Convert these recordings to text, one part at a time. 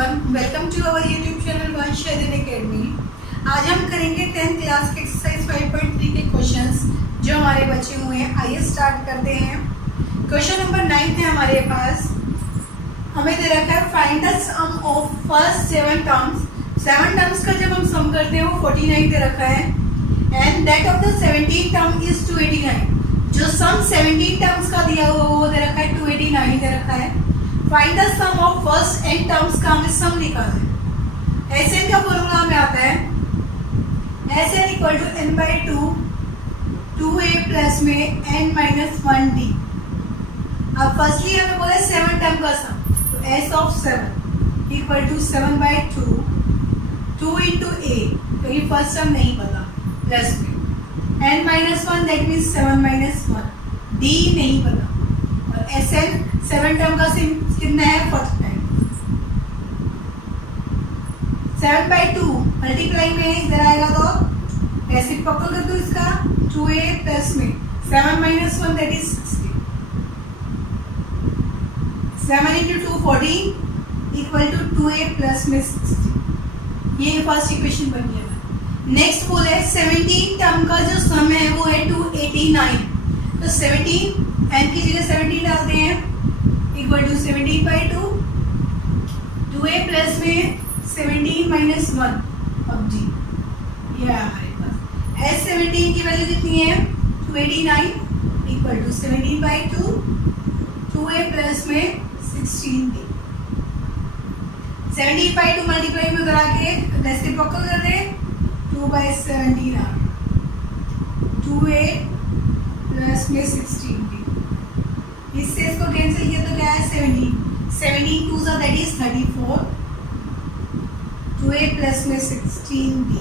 Everyone, welcome to our YouTube channel वंशयदीन academy. आज हम करेंगे 10th क्लास के एक्सरसाइज 5.3 के क्वेश्चंस जो हमारे बचे हुए हैं। आइए स्टार्ट करते हैं। क्वेश्चन नंबर 9 है हमारे पास। हमें दे रखा है find the sum of first 7 terms. 7 terms का जब हम सम करते हैं वो 49 दे रखा है and that of the 17 term is 289। जो सम 17 टर्म्स का दिया हुआ वो दे रखा है 289 दे रखा है। Find the sum of first n terms का हमें सम निकालना है। Sn का फॉर्मूला हमें आता है Sn equal to n by 2a plus में n माइनस 1d। अब फर्स्टली हमें बोला 7 टर्म का सम, तो s of 7 equal to 7 by 2 into a, तो ये फर्स्ट टर्म नहीं पता, प्लस में n minus 1 that means 7 minus 1, d नहीं पता। और Sn 7 टर्म का कितना है 49। 7 बाई 2 मल्टीप्लाई में इधर आएगा तो रेसिप्रोकल कर दो इसका 2a प्लस में 7 minus 1 that is 60। 7 into 2 14 equal to 2a plus में 60। ये फर्स्ट इक्वेशन बन गया। नेक्स्ट बोल है 17 टर्म का जो सम है वो है 289। तो 17 n की जगह 17 डालते हैं equal to 17 by 2a plus में 17 माइनस 1 अब जी ये हमारे पास s 17 की वैल्यू कितनी है 289 equal to 17 by 2a plus में 16d। 17 बाई 2 मल्टीप्लाई में करा के रेसिप्रोकल कर दे 2 बाई 17 आ 2a प्लस में 16d। इससे इसको कैंसिल किया तो क्या है 17 2 सा दैट इज 34 2a प्लस में 16d।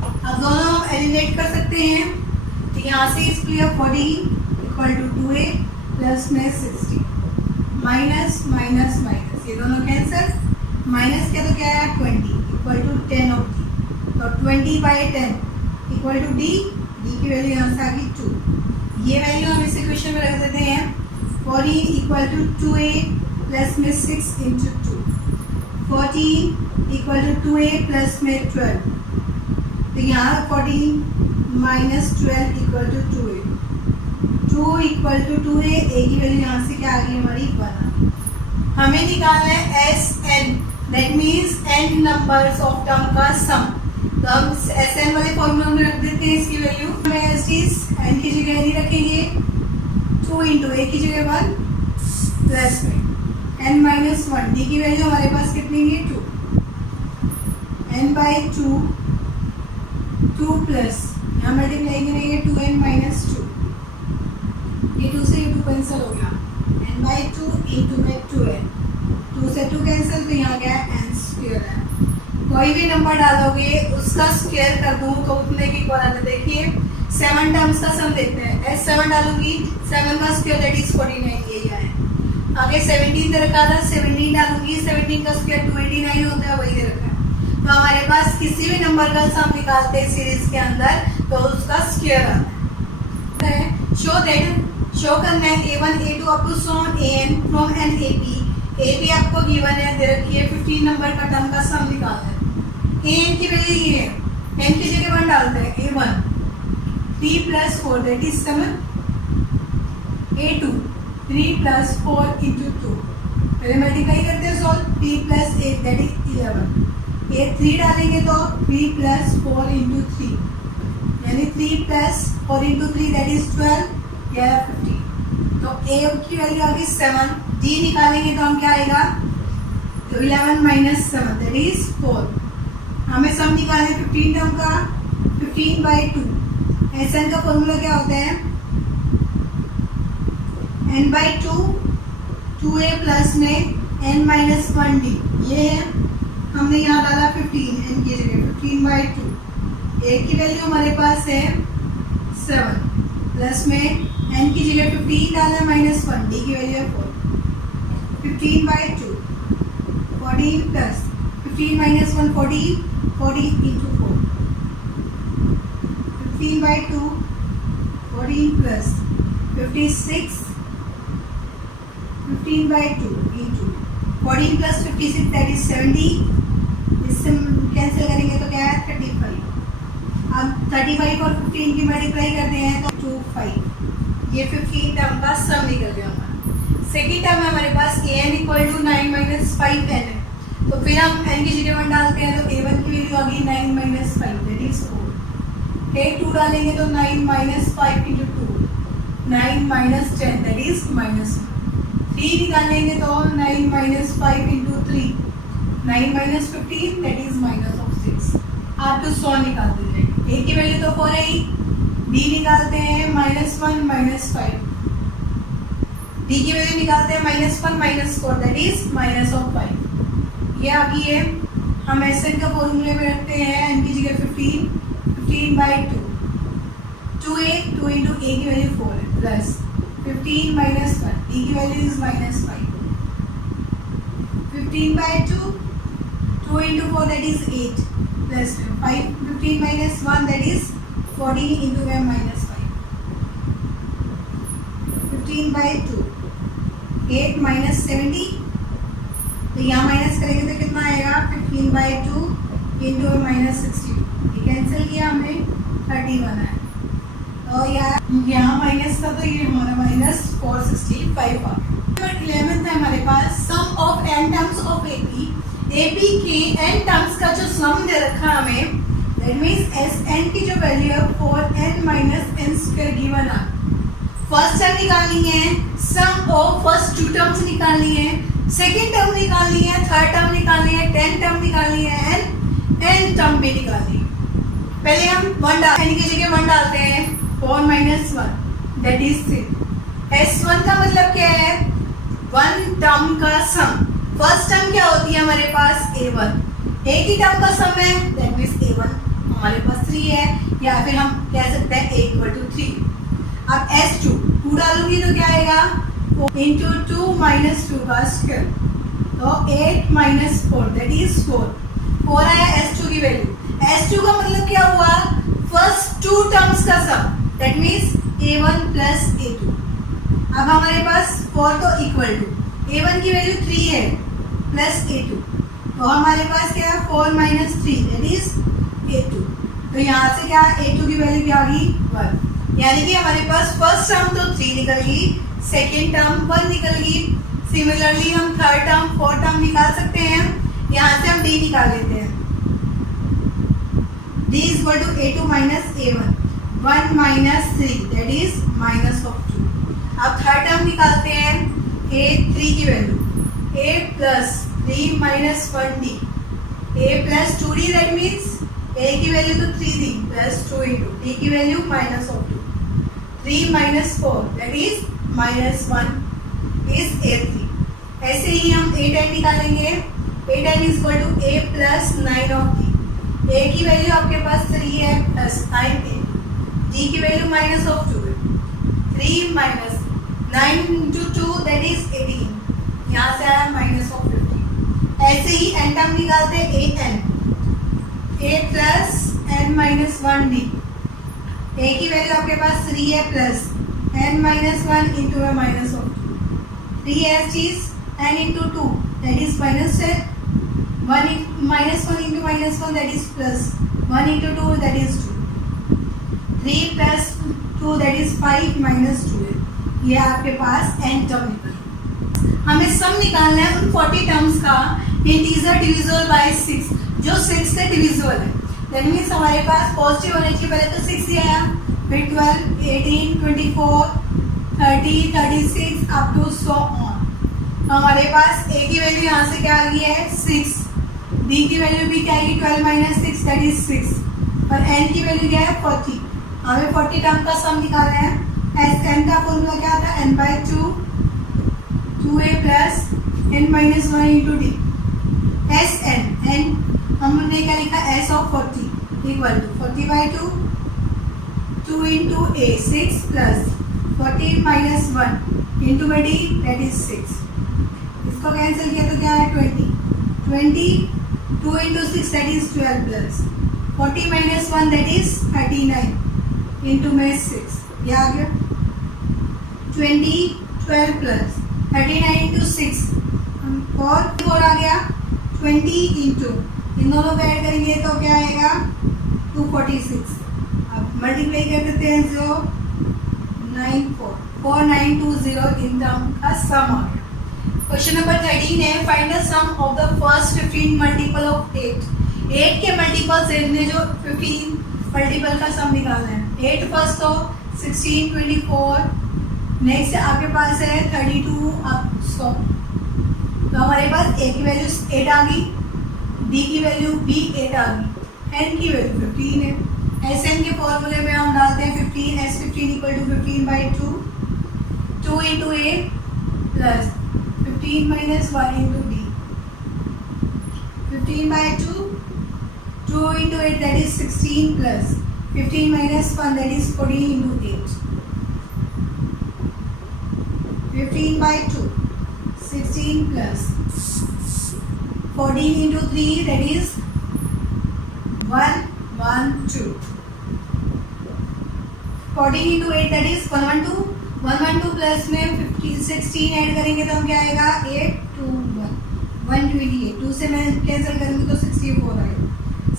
अब दोनों हम एलिमिनेट कर सकते हैं, तो यहाँ से इस clear 14 equal to 2a plus में 16 माइनस माइनस माइनस ये दोनों कैंसिल, माइनस क्या तो क्या है 20 इक्वल टू 10 ऑफ d। तो 20 बाई 10 इक्वल टू d की वैल्यू यहाँ से आ गई 2। ये वैल्यू हम इस इक्वेशन में रख देते हैं 14 इक्वल टू 2a प्लस में 6 into 2। 14 equal to 2a plus में 12, तो यहाँ 14 minus 12 equal to 2a। 2 equal to 2a, a की वैल्यू यहाँ से क्या आ गई हमारी 1। हमें निकालना है Sn that means n numbers of term का सम। तो हम Sn वाले फॉर्मूला में रख देते हैं इसकी वैल्यू। हमें एज इज n की जगह नहीं रखेंगे 2 इंटू a की जगह 1 प्लस में n माइनस 1 d की वैल्यू हमारे पास कितनी है 2 n बाई 2 प्लस यहाँ मल्टीप्लाई करेंगे 2n माइनस 2, ये 2 से ये 2 कैंसिल हो गया n बाई 2 इंटू में 2n, 2 से 2 कैंसिल तो यहाँ गया n स्क्वायर है। कोई भी नंबर डालोगे उसका स्क्वायर कर दूँ तो उतने की इक्वल आता है। देखिए 7 टर्म्स का सम देखते हैं, S7 डालूंगी 7 का स्क्वायर दैट इज 49 यही आए। आगे 17 दे रखा था 17 डालूंगी 17 का स्क्वायर 289 होता है वही दे रखा है। तो हमारे पास किसी भी नंबर का सम निकालते हैं सीरीज के अंदर तो उसका स्क्वायर आता है। शो करना है A1 A2 up to so on AN from an AP आपको गिवन है, दे रखी है 15 नंबर का टर्म का सम निकालना है। AN की वैल्यू ये है, n की जगह 1 डालते हैं A1 3 plus 4 that is 7, A2 3 plus 4 into 2, पहले मल्टीप्लाई करते हैं सॉल्व 3 प्लस 8 दैट इज 11। ये 3 डालेंगे तो 3 प्लस 4 इंटू 3 यानी 3 प्लस 4 इंटू 3 दैट इज 12 या 15। तो A की वैल्यू आ गई 7, D निकालेंगे तो हम क्या आएगा तो 11 माइनस 7 दैट इज 4। हमें सम निकालना है 15 टर्म का 15 बाई 2। Sn का फॉर्मूला क्या होता है n बाई 2a प्लस में n माइनस 1d। ये है हमने यहाँ डाला 15 n की जगह 15 बाई 2। a की वैल्यू हमारे पास है 7 प्लस में n की जगह 15 डाला माइनस 1 d की वैल्यू है 4। 15 by 2 14 plus 15 minus 1 14 into 4। 15 by 2 14 plus 56 15 by 2 into 14 plus 56 that is 70, इससे कैंसिल करेंगे तो क्या है 35। अब 35 और 15 की मल्टीप्लाई करते हैं तो 25, ये 15 टर्म का सम निकल गया हमारा। सेकेंड टर्म है हमारे पास a n equal to 9 minus 5 n है, तो फिर हम n की जगह 1 डालते हैं तो a1 की वैल्यू आ गई 9 माइनस 5 दैट इज 4। एक 2 डालेंगे तो 9 minus 5 into 2 9 minus 10 that is minus 3 निकालेंगे तो 9 minus 5 into 3 9 minus 15 that is minus of 6। आप तो 100 निकाल दीजिए, a की वैल्यू तो 4 है ही, b निकालते हैं -1 माइनस 5, d की वैल्यू निकालते हैं -1 minus 4 that is minus of 5। ये आ गई है। हम एसएन का फॉर्मूले में रखते हैं n की जगह 15 बाई 2 2a 2 इंटू a की वैल्यू 4 है प्लस 15 माइनस 1 d की value is minus 5 15 by 2 2 into 4 that is 8 plus 5 15 minus 1 that is 14 into m minus 5 15 by 2 8 minus 70, तो यहाँ माइनस करेंगे तो कितना आएगा 15 बाई 2 इंटू माइनस 62, ये कैंसिल किया हमने 31 है, तो यहाँ माइनस था तो ये हमारा माइनस 465 आ गया। 11th है हमारे पास sum of n terms of AP के n टर्म्स का जो सम दे रखा हमें दैट मीन्स Sn की जो वैल्यू है 4n minus n square given है। फर्स्ट टर्म निकालनी है, सम ऑफ फर्स्ट 2 टर्म्स निकालनी है, सेकेंड टर्म निकालनी है, थर्ड टर्म निकालनी है, 10 टर्म निकालनी है एंड n टर्म भी निकालनी है। पहले हम 1 n की जगह 1 डालते हैं 4 माइनस 1 दैट इज 3। S1 का मतलब क्या है 1 टर्म का सम। फर्स्ट टर्म क्या होती है हमारे पास A1, एक ही टर्म का सम है दैट मीन्स A1 हमारे पास 3 है, या फिर हम कह सकते हैं A इक्वल टू 3। अब S2 2 डालूंगी तो क्या आएगा इंटू 2 माइनस 2 का स्क्वायर, तो 8 माइनस 4 दैट इज 4 आया S2 की वैल्यू। S2 का मतलब क्या हुआ फर्स्ट 2 टर्म्स का सम that means A1 plus A2। अब हमारे पास 4 तो इक्वल टू A1 की वैल्यू 3 है प्लस A2, तो हमारे पास क्या है 4 माइनस 3 दैट इज A2, तो यहाँ से क्या A2 की वैल्यू क्या होगी 1, यानी कि हमारे पास फर्स्ट टर्म तो 3 निकल गई, सेकेंड टर्म 1 निकल गई। सिमिलरली हम थर्ड टर्म 4 टर्म निकाल सकते हैं, यहाँ से हम d निकाल लेते हैं, d is equal to A2 minus A1 1 minus 3 that is minus of 2। अब थर्ड टर्म निकालते हैं A3 की वैल्यू A plus 3 minus 1d A plus 2d that means A की वैल्यू तो 3d प्लस 2 इंटू d की वैल्यू minus of 2 3 minus 4 that is minus 1 is A3। ऐसे ही हम A10 निकालेंगे, A10 is equal to A plus 9 of d, A की value आपके पास 3 है प्लस 9 d की वैल्यू माइनस ऑफ 2 है 3 माइनस 9 इंटू 2 दैट इज 18, यहाँ से आया माइनस ऑफ 50। ऐसे ही n टर्म निकालते हैं an A plus n minus 1d, A की वैल्यू आपके पास 3 है प्लस n माइनस 1 इंटू है माइनस ऑफ 2 3 एस चीज n into 2 that is minus 10 1 minus 1 into minus 1 that is plus 1 into 2 that is 2 3 plus 2 that is 5 minus 2 है, ये आपके पास n term निकल। हमें सम निकालना है उन 40 टर्म्स का इंटीजर डिविजिबल बाय 6 जो 6 से डिविजिबल है, दैट मीन्स हमारे पास पॉजिटिव होने के पहले तो 6 ही आया, फिर 12 18 24 30 36 अप टू सो ऑन। हमारे पास a की वैल्यू यहाँ से क्या आ गई है 6, b की वैल्यू भी क्या आएगी 12 माइनस 6 दैट इज 6, और n की वैल्यू क्या है 40। हमें 40 टर्म का सम निकालना है। Sn का फॉर्मूला क्या था n by 2 2a plus n minus 1 into d। Sn n हमने क्या लिखा s of 40 equal to 40 by 2 2 into a 6 plus 40 minus 1 into d that is 6। इसको कैंसिल किया तो क्या है 20 2 इंटू 6 that is 12 plus 40 minus 1 that is 39 into में 6, ये आ गया 20 12 प्लस 39 इंटू 6 4 आ गया 20 इंटू इन दोनों को ऐड करेंगे तो क्या आएगा 246। अब मल्टीप्लाई कर देते हैं 4920 इन टर्म का सम आ गया। क्वेश्चन नंबर 13 है find the sum of the first 15 multiple of 8 के मल्टीपल ने जो 15 मल्टीपल का सम निकालना है। 8 फर्स्ट तो 16 24 नेक्स्ट आपके पास है 32 अब 100। तो हमारे पास a की वैल्यू 8 आ गई, d की वैल्यू भी 8 आ गई, n की वैल्यू 15 है। Sn के फॉर्मूले में हम डालते हैं 15 S15 equal to 15/2 2 into a plus 15 minus 1 into d 15/2 2 into 8 that is 16 plus 15 minus 1 that is 14 into 8 15/2 16 plus 14 into 3 that is 112 14 into 8 that is 112 112 plus में 16 ऐड करेंगे तो हम क्या आएगा 8 2 1 128 2 से मैं कैंसिल करूँगी तो 64 आएगा।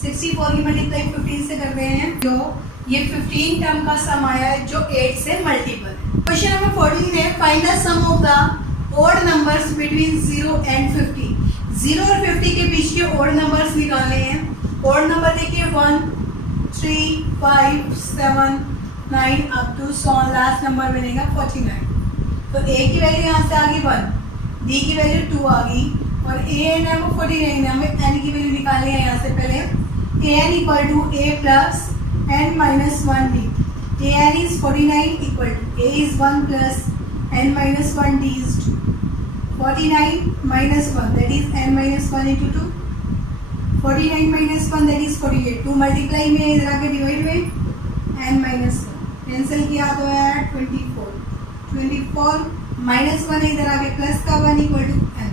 64 की मल्टीप्लाई 15 से कर रहे हैं जो ये 15 टर्म का सम आया है जो 8 से मल्टीपल है। क्वेश्चन नंबर 14 है find the sum of the odd numbers between 0 and 50। 0 और 50 के बीच के ओड नंबर्स निकालने हैं। ओड नंबर देखिए 1 3 5 7 9 अप टू 100 लास्ट नंबर बनेगा 49। तो a की वैल्यू यहाँ से आ गई 1, d की वैल्यू 2 आ गई और a n है वो 49 है। हमें n की वैल्यू निकालनी है यहाँ से पहले an equal to a plus n minus 1 d an is 49 equal to a is 1 plus n minus 1 d is 2 49 minus 1 that is n minus 1 into 2 49 minus 1 that is 48 2 multiply में इधर आके divide में n minus 1 cancel किया तो है 24 minus 1 इधर आके plus का 1 equal to n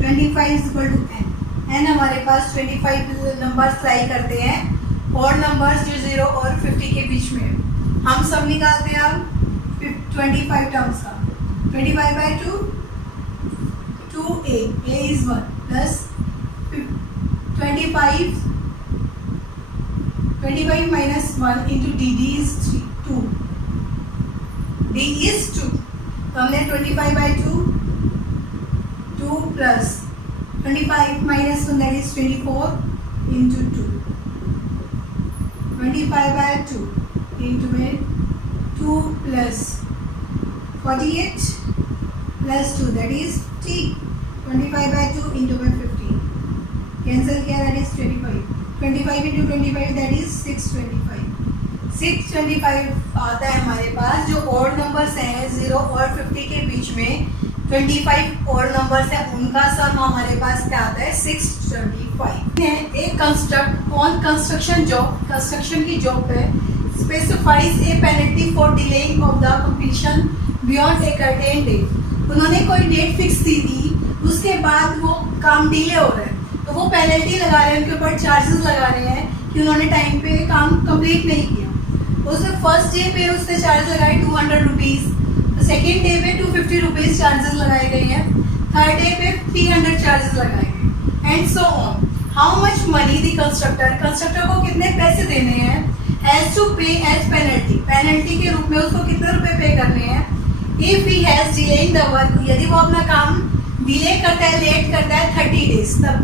25 equal to n n हमारे पास 25 नंबर्स ट्राई करते हैं और नंबर्स जो 0 और 50 के बीच में हम सब निकालते हैं अब 25 टर्म्स का 25/2 2a is 1 plus 25 minus 1 into d is 2 d is 2 तो हमने 25/2 2 plus 25 minus 1 that is 24 into 2 25/2 into 2 plus 48 plus 2 that is 25/2 into 15 cancel किया that is 25 into 25 that is 625 आता है हमारे पास। जो ऑड नंबर्स हैं 0 और 50 के बीच में 25 ऑड नंबर्स हैं उनका सम हमारे पास क्या आता है 625। एक कंस्ट्रक्शन की जॉब पे specifies a penalty for delaying of the completion beyond a certain date. उन्होंने कोई डेट फिक्स दी थी उसके बाद वो काम डिले हो रहा है तो वो पेनल्टी लगा रहे हैं, उनके ऊपर चार्जेस लगा रहे हैं कि उन्होंने टाइम पे काम कंप्लीट नहीं किया। उसने फर्स्ट डे पे उसने चार्ज लगाए 200 रुपीज़, सेकेंड डे पे 250 रुपीज़ चार्जेस लगाए गए हैं, थर्ड डे पे 300 चार्जेस लगाए गए and so on. How much money the constructor को कितने पैसे देने हैं हैज टू पे एज पेनल्टी के रूप में उसको कितने रुपए पे करने हैं if he has delaying the work. यदि वो अपना काम डिले करता है लेट करता है 30 डेज तब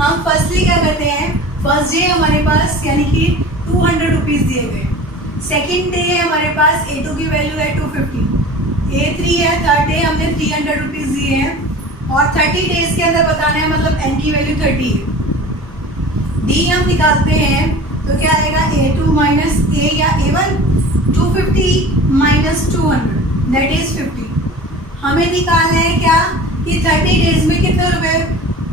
हम फर्स्टली क्या करते हैं फर्स्ट डे हमारे पास यानी कि 200 रुपीज़ दिए गए, सेकेंड डे हमारे पास A2 की वैल्यू है 250, A3 है थर्ड डे हमने 300 रुपीज़ दिए हैं और 30 डेज के अंदर बताना है मतलब n की वैल्यू 30 है। D हम निकालते हैं तो क्या आएगा A2 माइनस A या A1 250 माइनस 200 दैट इज 50। हमें निकालना है क्या कि 30 डेज में कितने रुपए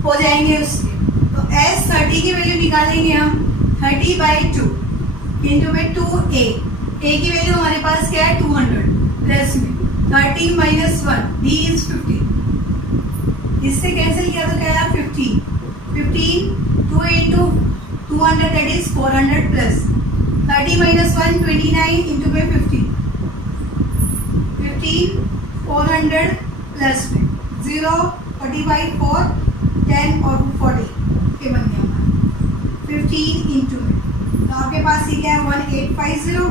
हो जाएंगे उसके। तो एस 30 की वैल्यू निकालेंगे हम 30/2 इंटू में 2a की वैल्यू हमारे पास क्या है 200 प्लस में 30 माइनस 1 d इज 50। इससे कैंसिल किया तो क्या है 15 2 into 200 that is 400 plus 30 minus 1 29 into में 15 400 प्लस में 0 और 35 4 10 और 40 ये बन गया हमारा 15 इंटू में। तो आपके पास ये क्या है 1850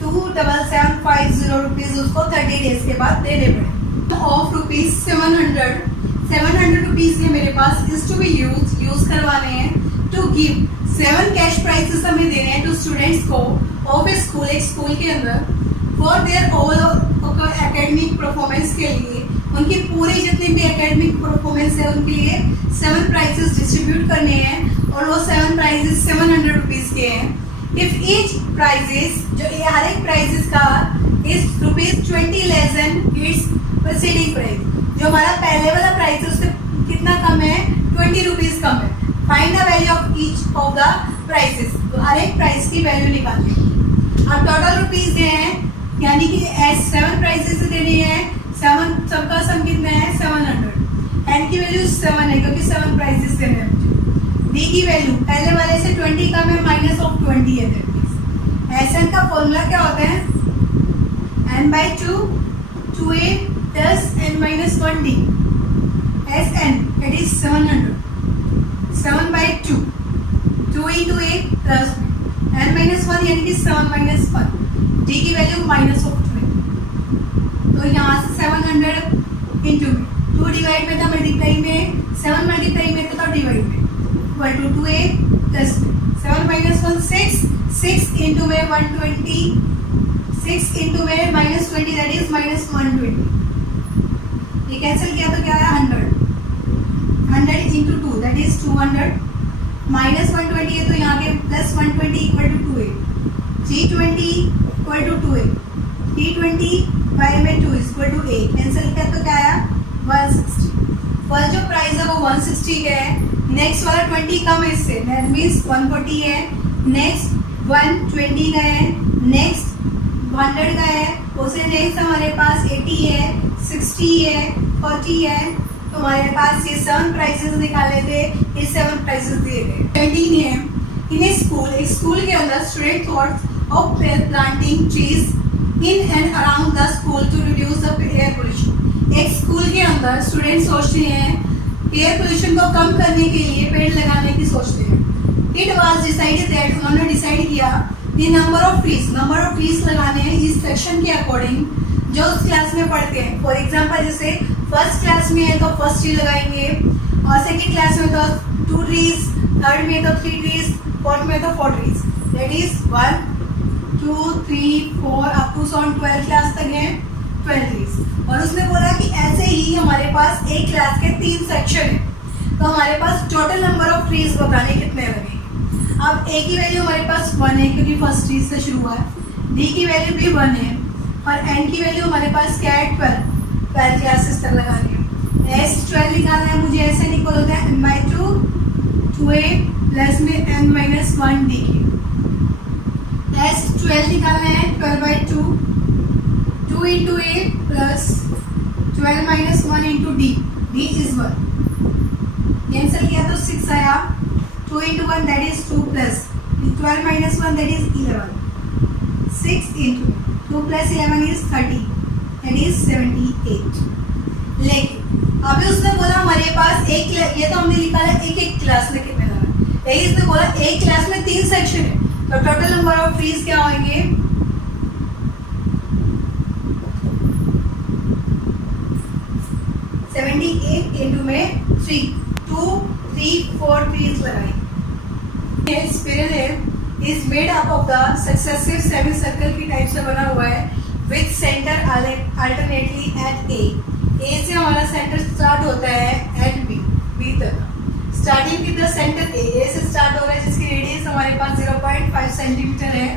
27750 रुपीज उसको 30 डेज के बाद देने पड़े। ऑफ रुपीज 700 रुपीज के मेरे पास इज टू बी यूज करवाने हैं टू गिव 7 कैश प्राइजेस हमें देने हैं टू स्टूडेंट्स को ऑफ ए स्कूल, एक स्कूल के अंदर for their overall academic performance के लिए, उनकी पूरी जितनी भी एकेडमिक परफॉर्मेंस है उनके लिए 7 प्राइजेस डिस्ट्रीब्यूट करने हैं और वो 7 प्राइजेस 700 रुपीज के हैं। इफ ईच प्राइजेस, जो हर एक प्राइजेस का is ₹20 less than it's preceding price, जो हमारा पहले वाला प्राइस है उससे कितना कम है 20 रुपीज कम है। Find the value of each of the prices, तो हर एक प्राइस की वैल्यू निकालनी है। अब टोटल रुपीज दिए हैं यानी कि 7 प्राइसेस देनी है, 7 सबका सम कितना है 700। एन की वैल्यू 7 है क्योंकि 7 प्राइसेस देने हैं मुझे। डी की वैल्यू पहले वाले से 20 कम है माइनस ऑफ 20 है। एस एन का फॉर्मूला क्या होता है n/2 2a plus n-1d S N it is 700 7/2 2 into a plus n-1 यानी कि 7 - 1 d की वैल्यू माइनस ऑफ 20। तो यहाँ से 700 इंटू 2 डिवाइड में था मल्टीप्लाई में, 7 मल्टीप्लाई में तो था डिवाइड में equal to 2a plus 7 - 1 6 into में 120 6 इंटू में -20 दैट इज -120। ये कैंसिल किया तो क्या है 100 इंटू 2 दैट इज 200 -120 है तो यहाँ के plus 120 equal to 2a 320 equal to 2a 320 by में 2 इक्वल टू a कैंसिल किया तो क्या आया 160। फर्स्ट जो प्राइस है वो 160 का है, नेक्स्ट वाला 20 कम है इससे दैट मीन्स 140 है, नेक्स्ट 120 का है, नेक्स्ट 100 का है, उससे नेक्स्ट हमारे पास 80 है, 60 है, 40 है। तो हमारे पास ये 7 प्राइसेस निकाले थे, ये 7 प्राइसेस दिए गए। 17 है इन ए स्कूल, एक स्कूल के अंदर student thought of planting trees in and around the school to reduce the air pollution. एक स्कूल के अंदर स्टूडेंट सोचते हैं एयर पोल्यूशन को कम करने के लिए पेड़ लगाने की सोचते हैं। इट वाज डिसाइडेड दैट, उन्होंने डिसाइड किया द नंबर ऑफ ट्रीज लगाने हैं इस सेक्शन के अकॉर्डिंग जो उस क्लास में पढ़ते हैं। फॉर एग्जांपल जैसे फर्स्ट क्लास में है तो फर्स्ट ट्री लगाएंगे और सेकंड क्लास में तो 2 ट्रीज, थर्ड में तो 3 ट्रीज, फोर्थ में तो 4 trees that is 1 2 3 4 up to 12 class तक है 12 ट्रीज। और उसने बोला कि ऐसे ही हमारे पास एक क्लास के 3 सेक्शन है तो हमारे पास टोटल नंबर ऑफ ट्रीज बताने कितने लगेंगे। अब ए की वैल्यू हमारे पास 1 है क्योंकि फर्स्ट ट्रीज से शुरू हुआ है, डी की वैल्यू भी 1 है और एन की वैल्यू हमारे पास क्या है 12 क्लासेस तक लगानी है। एस 12 निकालना है मुझे, ऐसे निकल होता है n/2 2a प्लस में n-1 डी की। एस 12 निकालना है 12/2 2 into a plus 12 - 1 into d, d is 1 cancel किया तो 6 आया, 2 into 1 that is 2 plus 12 - 1 that is 11, 6 into 2 plus 11 is 30 that is 78। लेकिन अभी उसने बोला हमारे पास एक, ये तो हमने लिखा है एक क्लास में कितने लगा, यही इसने बोला एक क्लास में 3 सेक्शन है तो टोटल नंबर ऑफ ट्रीज क्या होंगे 78 इंटू में 3 2 3 4 ट्रीज लगाएंगे। स्पिरल है is made up of the successive semi circle की टाइप से बना हुआ है विथ सेंटर अल्टरनेटली एट ए से हमारा सेंटर स्टार्ट होता है एट बी तक। स्टार्टिंग विद द सेंटर ए से स्टार्ट हो रहा है जिसकी रेडियस हमारे पास 0.5 सेंटीमीटर है,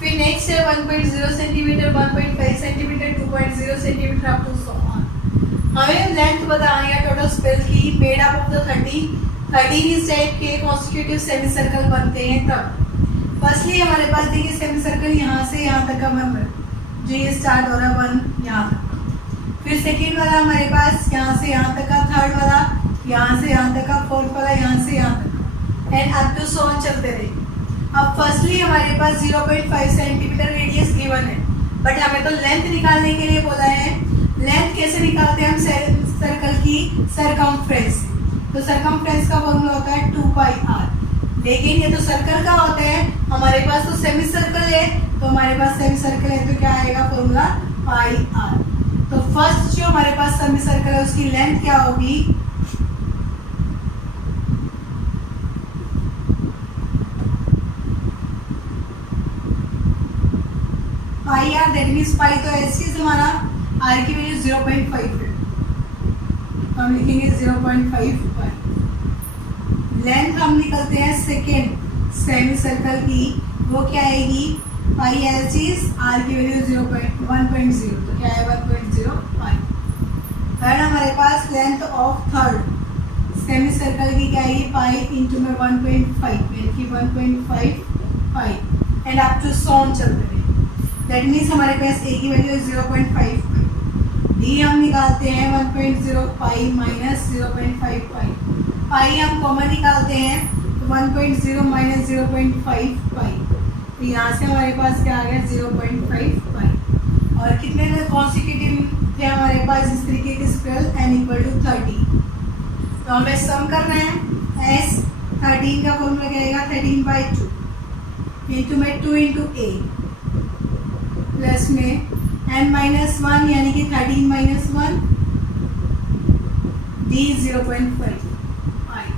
फिर नेक्स्ट है 1.0 centimetre, 1.5 centimetre, 2.0 centimetre up to so on. हमें लेंथ बतानी है टोटल स्पिरल की मेड अप ऑफ द 13 इस टाइप के कॉन्स्टिट्यूटिव सेमी सर्कल बनते हैं। तब फर्स्टली हमारे पास देखिए सेमी सर्कल यहाँ से यहाँ तक का मेंबर जो ये स्टार्ट हो रहा है 1 यहाँ तक, फिर सेकेंड वाला हमारे पास यहाँ से यहाँ तक का, थर्ड वाला यहाँ से यहाँ तक का, फोर्थ वाला यहाँ से यहाँ तक and up to so on चलते रहे। अब फर्स्टली हमारे पास 0.5 सेंटीमीटर रेडियस गिवन है बट हमें तो लेंथ निकालने के लिए बोला है। लेंथ कैसे निकालते हैं हम सर्कल की सरकमफ्रेंस। तो सरकमफ्रेंस का फॉर्मूला होता है 2 पाई आर। लेकिन ये तो सर्कल का होता है, हमारे पास तो सेमी सर्कल है, तो हमारे पास सेमी सर्कल है तो क्या आएगा फॉर्मूला पाई आर। तो फर्स्ट जो हमारे पास सेमी सर्कल है उसकी लेंथ क्या होगी, पाई आर, दैट मीन्स पाई तो ऐसी हमारा आर की वैल्यू 0.5 है, तो हम लिखेंगे 0.5 पाई। लेंथ हम निकलते हैं सेकेंड सेमी सर्कल की, वो क्या आएगी, पाई एल चीज आर की वैल्यू 1.0, तो क्या है 1.0 पाई। थर्ड हमारे पास length of third semi circle की क्या आएगी, पाई इंटू में 1.5 यानी कि 1.5 पाई एंड अप टू सॉन चलते हैं। दैट मीन्स हमारे पास ए की वैल्यू 0.5 पाई। डी हम निकालते हैं 1.0 पाई माइनस 0.5 पाई। पाई हम कॉमन निकालते हैं तो 1.0 माइनस 0.5 पाई, तो यहाँ से हमारे पास क्या आ गया 0.5 पाई। और कितने कॉन्सिक्यूटिव थे हमारे पास इस तरीके के स्क्वेयर n इक्वल टू 30। तो हमें सम करना है, s 13 का फॉर्मूला क्या आएगा 13/2 इंटू में 2 इंटू ए प्लस में n-1 यानी कि 13-1 d 0.5 पाई।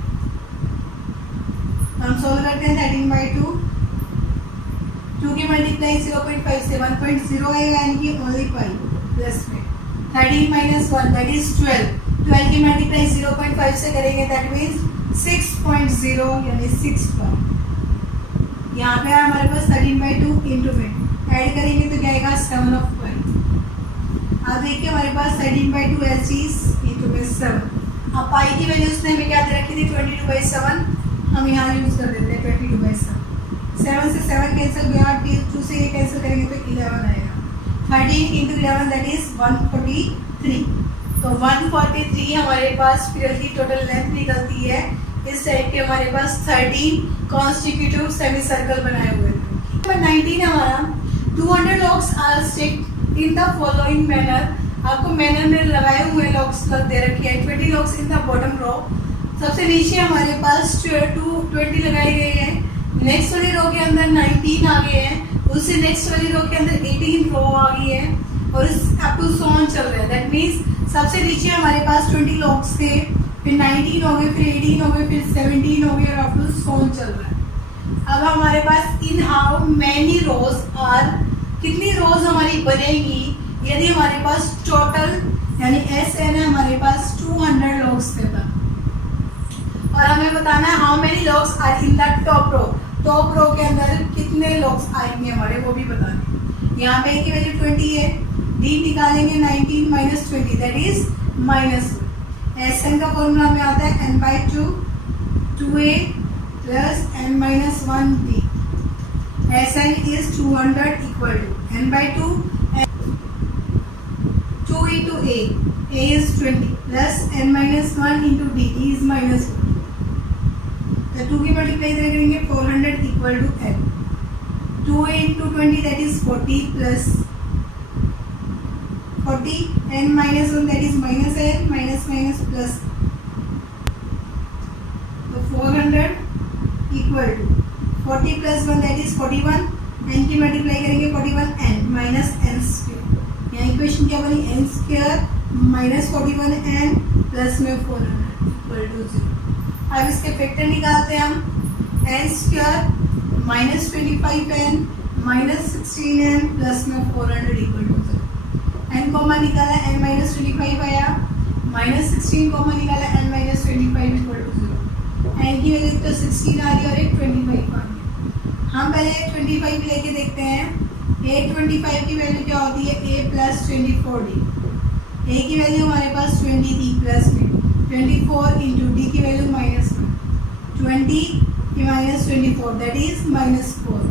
हम सोल्व करते हैं 13/2, 2 की मल्टीप्लाई 0.5 से 1.0 आएगा यानी कि ओनली पाई प्लस में 13-1 दैट इज 12 की मल्टीप्लाई 0.5 से करेंगे दैट मीन्स 6.0 यानी 6 पाई। यहाँ पे हमारे पास 13/2 इंटू में ऐड करेंगे तो क्या आएगा 7 ऑफ पाई। अब देखिए हमारे पास 13/2 एल चीज इंटू में 7। अब पाई की वैल्यू उसने हमें क्या दे रखी थी 22/7, हम यहाँ यूज कर देते हैं 22/7। 7 से 7 कैंसिल गया, 2 से ये कैंसिल करेंगे तो 11 आएगा। 13 इंटू 11 दैट इज 143। तो 143 हमारे पास पिरल की टोटल लेंथ निकलती है। इस टाइप के हमारे पास 13 कॉन्स्टिट्यूटिव सेमी सर्कल बनाए हुए थे। नंबर 19 हमारा 200 logs are stacked in the following manner. आपको मैनर में लगाए हुए लॉक्स दे रखे हैं 20 logs in the bottom row. सबसे नीचे हमारे पास 20 लगाए गए हैं, नेक्स्ट वाली रो के अंदर 19 आ गए हैं, उससे नेक्स्ट वाली रो के अंदर 18 रो आ गई है और अप टू सॉन चल रहा है। दैट मीन्स सबसे नीचे हमारे पास 20 लॉक्स थे, फिर 19 हो गए, फिर 18 हो गए, फिर 17 हो गए और अप टू सॉन चल रहा है। अब हमारे पास in how many rows are, कितनी रोज हमारी बनेगी यदि हमारे पास टोटल यानी एस एन है हमारे पास 200 लॉक्स थे तब। और हमें बताना है how many logs are in the top row, top row के अंदर कितने लॉक्स आएंगे हमारे वो भी बताने। यहाँ पे की वैल्यू 20 है, डी निकालेंगे 19 minus 20 that is -1। S N का फॉर्मूला में आता है n/2 2a plus n-1d। S N is 200 equal to n/2 2 into a is 20 plus n-1 into d is -1। तो 2 की मल्टीप्लाई करेंगे 400 equal to n। 2a into 20 that is 40 plus 40 n-1 that is -n minus plus। तो 400 equal to 40 plus 1 that is 41, n की multiply करेंगे 41 n minus n square. यहाँ equation क्या बनी n square minus 41 n plus में 400 equal to 0। अब इसके factor निकालते हैं हम, n square minus 25n minus 16n plus में 400 इक्वल टू 0। n कॉमन निकाला n माइनस 25 आया, माइनस 16 कॉमन निकाला n minus 25 equal to 0। n की वैल्यू तो 16 आ रही है और एक 25 आ रही है। हम पहले 25 लेके देखते हैं। a 25 की वैल्यू क्या होती है a प्लस 24d। a की वैल्यू हमारे पास 20 थी प्लस में 24 इंटू डी की वैल्यू -1, 20 की माइनस 24 दैट इज -4।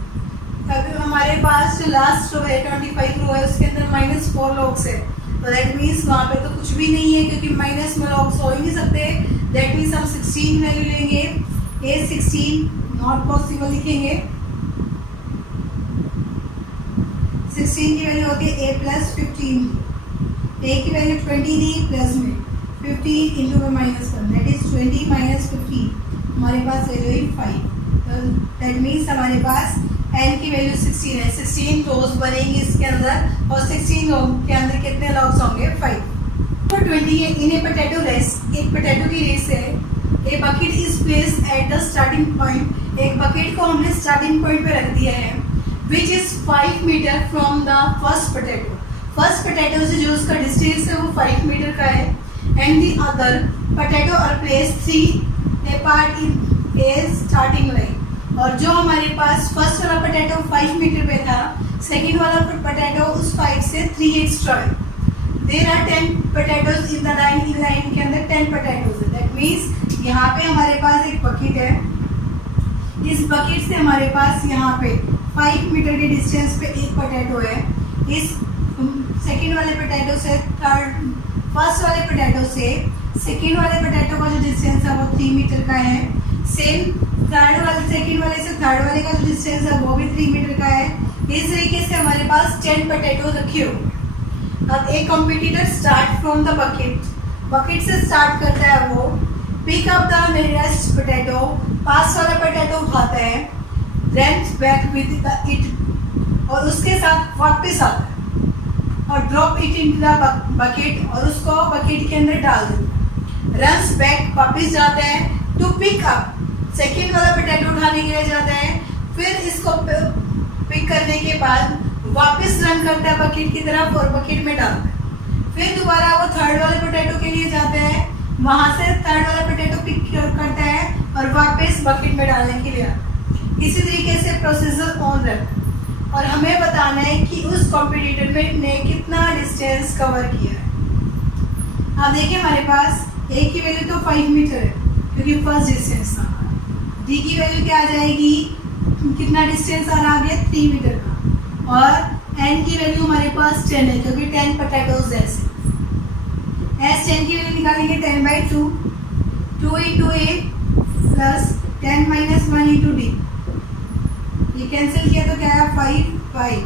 तब हमारे पास जो लास्ट रो है 25 रो है उसके अंदर -4 लॉक्स है, तो दैट मीन्स वहाँ पे तो कुछ भी नहीं है क्योंकि माइनस में लॉक्स हो ही नहीं सकते। दैट मीन्स हम 16 वैल्यू लेंगे, a 16 नॉट पॉसिबल लिखेंगे। 16 की वैल्यू होती है a प्लस 15, a की वैल्यू 20 दी प्लस में 15 इंटू में -1 दैट इज 20 माइनस 15, हमारे पास वैल्यू है 5। तो दैट मीन्स हमारे पास n की वैल्यू 16 है। 16 रोज बनेंगी इसके अंदर और 16 रो के अंदर कितने लॉग्स होंगे? 5। तो 20 है इन ए पोटैटो रेस, एक पोटैटो की रेस है। A bucket is placed at the starting point, एक बकेट को हमने स्टार्टिंग पॉइंट पे रख दिया है, which is 5 metre from the first potato. First potato से जो उसका डिस्टेंस है वो 5 मीटर का है। And the other potato are placed 3 apart in a starting line, और जो हमारे पास फर्स्ट वाला पोटैटो 5 मीटर पे था, सेकंड वाला पोटैटो उस 5 से 3 एक्स्ट्रा है। There are 10 potatoes in the line, इन लाइन के अंदर 10 पोटैटोज है। दैट मीन्स यहाँ पे हमारे पास एक बकेट है, इस बकेट से हमारे पास यहाँ पे 5 मीटर के डिस्टेंस पे एक पोटैटो है। इस सेकंड वाले पोटैटो से फर्स्ट वाले पोटैटो से सेकंड वाले पोटैटो का जो डिस्टेंस है वो 3 मीटर का है। सेम थर्ड वाले सेकंड वाले से थर्ड वाले का जो डिस्टेंस है वो भी 3 मीटर का है। इस तरीके से हमारे पास 10 पोटैटो रखे हुए। अब एक competitor start from the bucket, bucket से स्टार्ट करता है वो, pick up the nearest potato, पास वाला पोटैटो उठाता है, रन्स बैक विद इट, और उसके साथ वापस आता है और drop it in the bucket, और उसको बकेट के अंदर डाल देता है। रन्स बैक वापस जाता है टू पिक अप, सेकेंड वाला पोटैटो उठाने के लिए जाता है, फिर इसको पिक करने के बाद वापस रन करता है बकेट की तरफ और बकेट में डालता है। फिर दोबारा वो थर्ड वाले पोटैटो के लिए जाता है, वहां से थर्ड वाला पोटैटो पिक करता है और वापस बकेट में डालने के लिए आता है। इसी तरीके से प्रोसीजर ऑन रहता है और हमें बताना है कि उस कॉम्पिटिटर ने कितना डिस्टेंस कवर किया है। अब देखिए हमारे पास ए की वैल्यू तो 5 मीटर है क्योंकि फर्स्ट डिस्टेंस था। डी की वैल्यू क्या आ जाएगी, कितना डिस्टेंस आ रहा है 3 मीटर का, और एन की वैल्यू हमारे पास 10 है क्योंकि 10 पोटैटोज ऐसे। एस 10 की वैल्यू निकालेंगे 10/2, 2 इंटू ए प्लस 10 माइनस 1 इंटू डी, ये कैंसिल किया तो क्या है 5,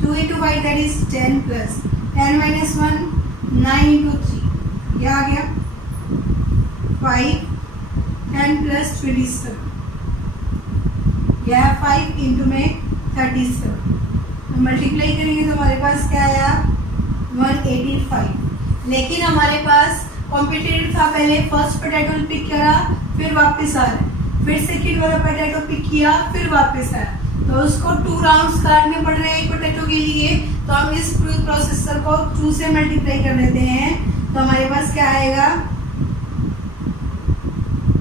2 into 5 that is 10 plus 10 minus 1 9 into 3, ये आ गया 5, 10 प्लस 27, यह 5 इंटू में 37, मल्टीप्लाई करेंगे तो हमारे पास क्या आया 185। लेकिन हमारे पास कॉम्पिटिटर था, पहले फर्स्ट पोटैटो पिक करा फिर वापस आ रहा है, फिर सेकंड वाला पोटैटो पिक किया फिर वापस आया, तो उसको 2 राउंड्स काटने पड़ रहे हैं पोटैटो के लिए। तो हम इस प्रोसेसर को 2 से मल्टीप्लाई कर देते हैं, तो हमारे पास क्या आएगा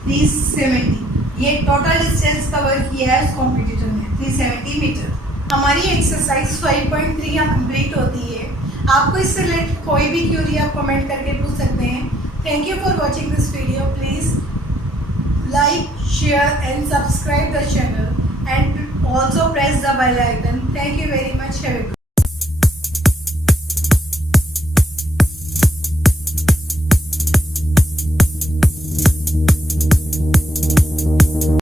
370। ये टोटल डिस्टेंस कवर किया है उस कॉम्पिटिटर ने 370 मीटर। हमारी एक्सरसाइज 5.3 यहाँ कंप्लीट होती है। आपको इससे रिलेटेड कोई भी क्वेरी आप कमेंट करके पूछ सकते हैं। Thank you for watching this video. Please like, share and subscribe the channel and also press the bell icon. Thank you very much. Have a good